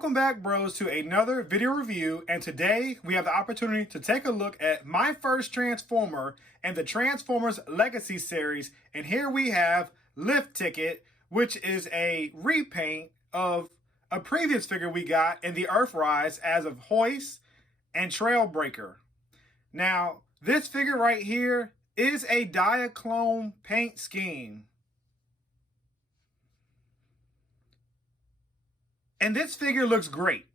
Welcome back, bros, to another video review, and today we have the opportunity to take a look at my first Transformer and the Transformers Legacy series. And here we have Lift Ticket, which is a repaint of a previous figure we got in the Earthrise as of Hoist and Trailbreaker. Now, this figure right here is a Diaclone paint scheme. And this figure looks great.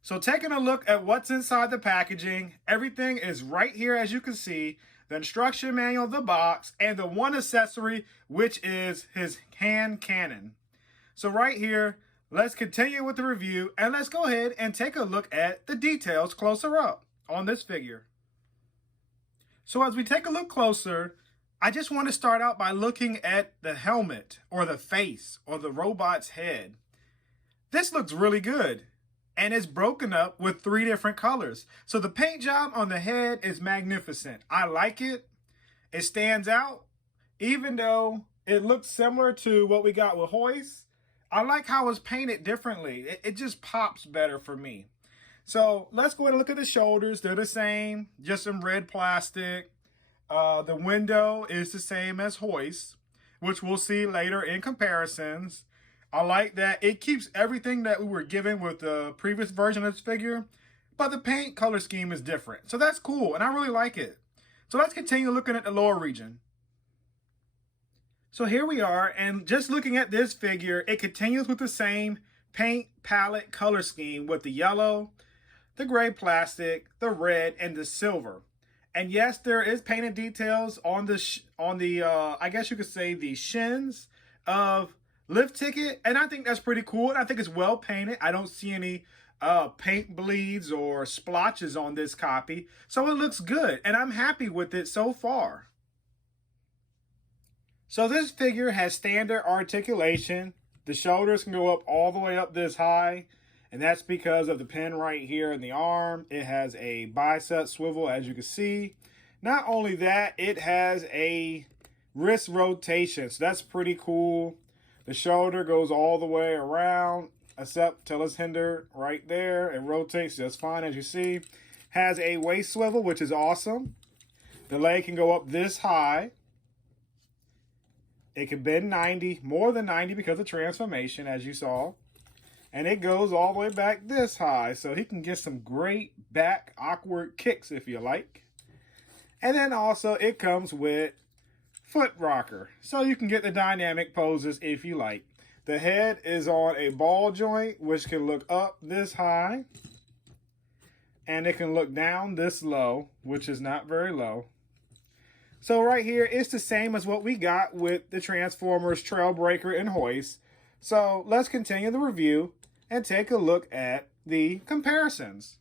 So taking a look at what's inside the packaging, everything is right here as you can see. The instruction manual, the box, and the one accessory, which is his hand cannon. So right here, let's continue with the review and let's go ahead and take a look at the details closer up on this figure. So as we take a look closer, I just want to start out by looking at the helmet or the face or the robot's head. This looks really good, and it's broken up with 3 different colors. So the paint job on the head is magnificent. I like it. It stands out. Even though it looks similar to what we got with Hoist, I like how it's painted differently. It just pops better for me. So let's go ahead and look at the shoulders. They're the same, just in red plastic. The window is the same as Hoist, which we'll see later in comparisons. I like that it keeps everything that we were given with the previous version of this figure, but the paint color scheme is different. So that's cool, and I really like it. So let's continue looking at the lower region. So here we are, and just looking at this figure, it continues with the same paint palette color scheme with the yellow, the gray plastic, the red, and the silver. And yes, there is painted details on the I guess you could say the shins of Lift Ticket, and I think that's pretty cool, and I think it's well painted. I don't see any paint bleeds or splotches on this copy, so it looks good, and I'm happy with it so far. So this figure has standard articulation. The shoulders can go up all the way up this high, and that's because of the pin right here in the arm. It has a bicep swivel, as you can see. Not only that, it has a wrist rotation, so that's pretty cool. The shoulder goes all the way around, except till it's hindered right there. It rotates just fine, as you see. Has a waist swivel, which is awesome. The leg can go up this high. It can bend 90, more than 90 because of transformation, as you saw. And it goes all the way back this high, so he can get some great back awkward kicks if you like. And then also it comes with foot rocker, so you can get the dynamic poses if you like. The head is on a ball joint, which can look up this high, and it can look down this low, which is not very low. So right here, it's the same as what we got with the Transformers Trailbreaker and Hoist. So let's continue the review and take a look at the comparisons.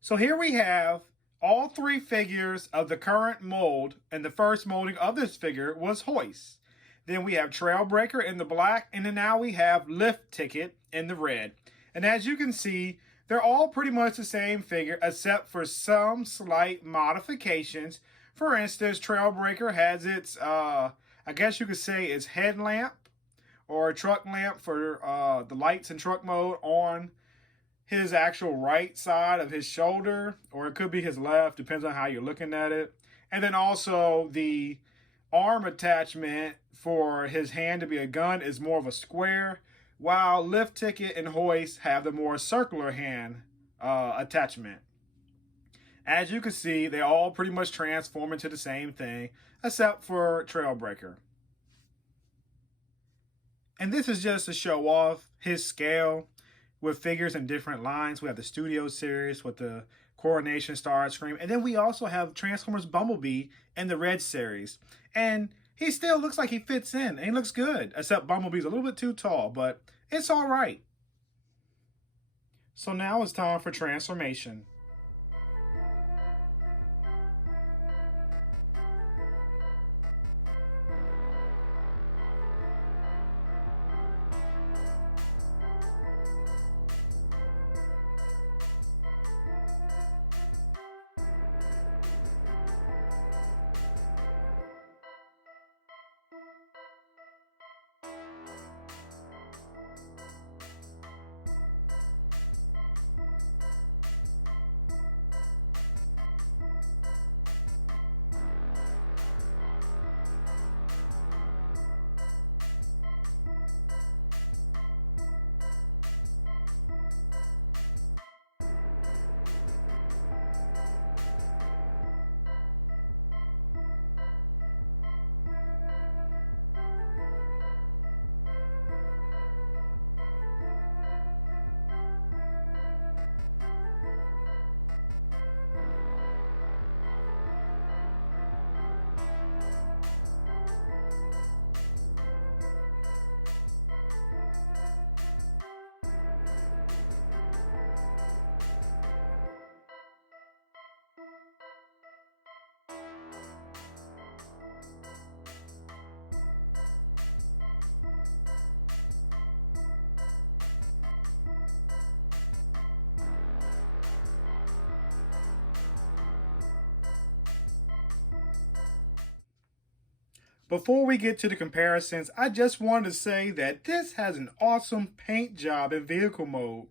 So here we have all 3 figures of the current mold, and the first molding of this figure was Hoist. Then we have Trailbreaker in the black, and then now we have Lift Ticket in the red. And as you can see, they're all pretty much the same figure except for some slight modifications. For instance, Trailbreaker has its, I guess you could say its headlamp or truck lamp for the lights in truck mode on his actual right side of his shoulder, or it could be his left, depends on how you're looking at it. And then also the arm attachment for his hand to be a gun is more of a square, while Lift Ticket and Hoist have the more circular hand attachment. As you can see, they all pretty much transform into the same thing, except for Trailbreaker. And this is just to show off his scale with figures in different lines. We have the Studio series with the Coronation Starscream, and then we also have Transformers Bumblebee in the Red series. And he still looks like he fits in, and he looks good, except Bumblebee's a little bit too tall, but it's all right. So now it's time for transformation. Before we get to the comparisons, I just wanted to say that this has an awesome paint job in vehicle mode.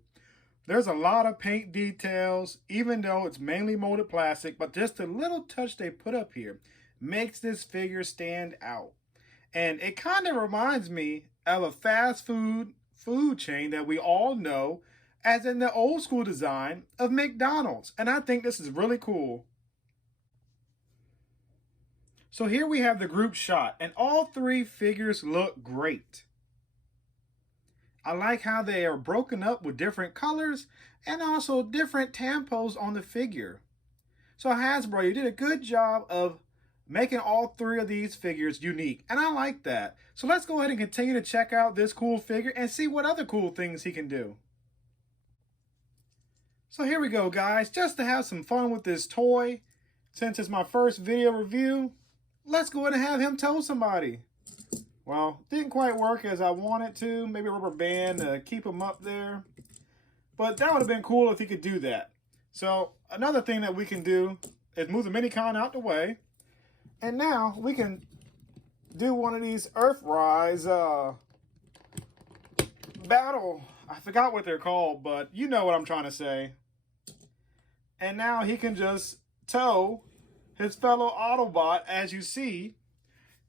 There's a lot of paint details, even though it's mainly molded plastic, but just a little touch they put up here makes this figure stand out. And it kind of reminds me of a fast food chain that we all know, as in the old school design of McDonald's. And I think this is really cool. So here we have the group shot, and all three figures look great. I like how they are broken up with different colors and also different tempos on the figure. So Hasbro, you did a good job of making all three of these figures unique, and I like that. So let's go ahead and continue to check out this cool figure and see what other cool things he can do. So here we go, guys, just to have some fun with this toy. Since it's my first video review, let's go ahead and have him tow somebody. Well, didn't quite work as I wanted to. Maybe a rubber band to keep him up there. But that would have been cool if he could do that. So another thing that we can do is move the Minicon out the way. And now we can do one of these Earthrise battle. I forgot what they're called, but you know what I'm trying to say. And now he can just tow his fellow Autobot, as you see,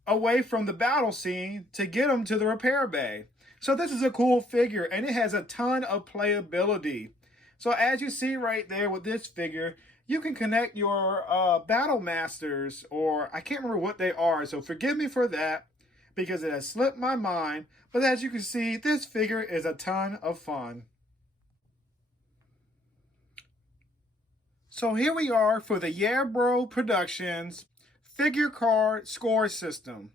away from the battle scene to get him to the repair bay. So this is a cool figure, and it has a ton of playability. So as you see right there with this figure, you can connect your Battle Masters, or I can't remember what they are, so forgive me for that because it has slipped my mind. But as you can see, this figure is a ton of fun. So here we are for the Yeah Bro Productions figure card score system.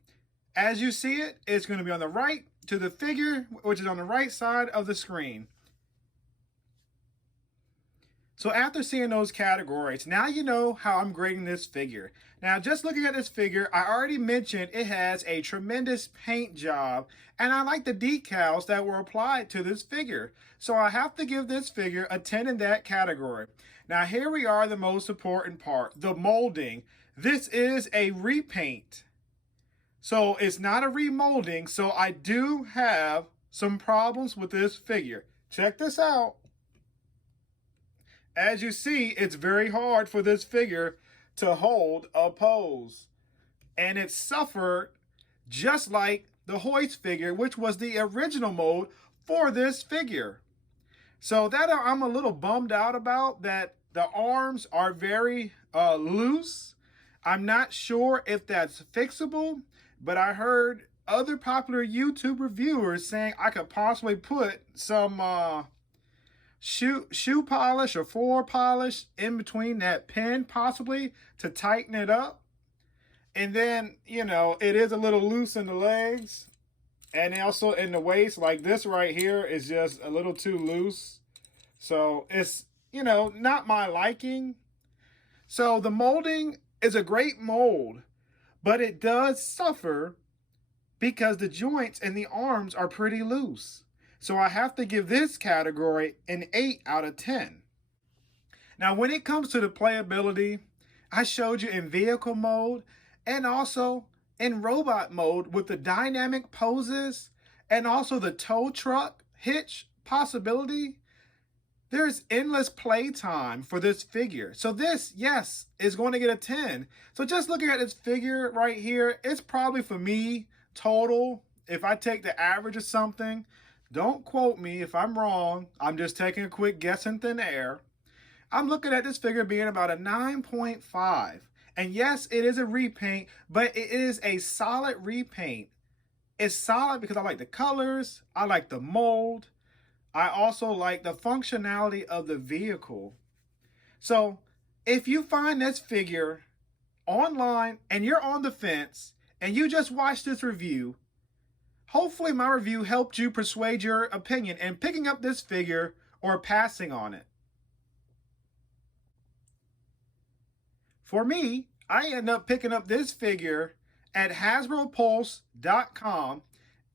As you see it, it's going to be on the right to the figure, which is on the right side of the screen. So after seeing those categories, now you know how I'm grading this figure. Now, just looking at this figure, I already mentioned it has a tremendous paint job, and I like the decals that were applied to this figure. So I have to give this figure a 10 in that category. Now, here we are, the most important part, the molding. This is a repaint. So it's not a remolding, so I do have some problems with this figure. Check this out. As you see, it's very hard for this figure to hold a pose. And it suffered just like the hoist figure, which was the original mold for this figure. So that I'm a little bummed out about, that the arms are very loose. I'm not sure if that's fixable, but I heard other popular YouTube reviewers saying I could possibly put some shoe polish or floor polish in between that pin, possibly to tighten it up. And then, you know, it is a little loose in the legs and also in the waist. Like this right here is just a little too loose. So it's, you know, not my liking. So the molding is a great mold, but it does suffer because the joints and the arms are pretty loose. So I have to give this category an 8 out of 10. Now, when it comes to the playability, I showed you in vehicle mode and also in robot mode with the dynamic poses and also the tow truck hitch possibility. There's endless playtime for this figure. So this, yes, is going to get a 10. So just looking at this figure right here, it's probably for me total, if I take the average of something, don't quote me if I'm wrong, I'm just taking a quick guess in thin air. I'm looking at this figure being about a 9.5. And yes, it is a repaint, but it is a solid repaint. It's solid because I like the colors, I like the mold, I also like the functionality of the vehicle. So if you find this figure online and you're on the fence and you just watched this review, hopefully my review helped you persuade your opinion in picking up this figure or passing on it. For me, I end up picking up this figure at HasbroPulse.com,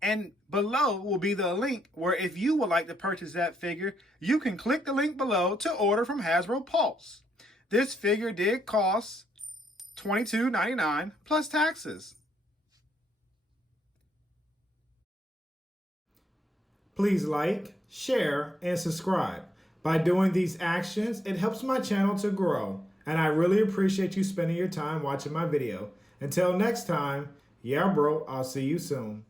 and below will be the link where if you would like to purchase that figure, you can click the link below to order from Hasbro Pulse. This figure did cost $22.99 plus taxes. Please like, share, and subscribe. By doing these actions, it helps my channel to grow, and I really appreciate you spending your time watching my video. Until next time, yeah bro, I'll see you soon.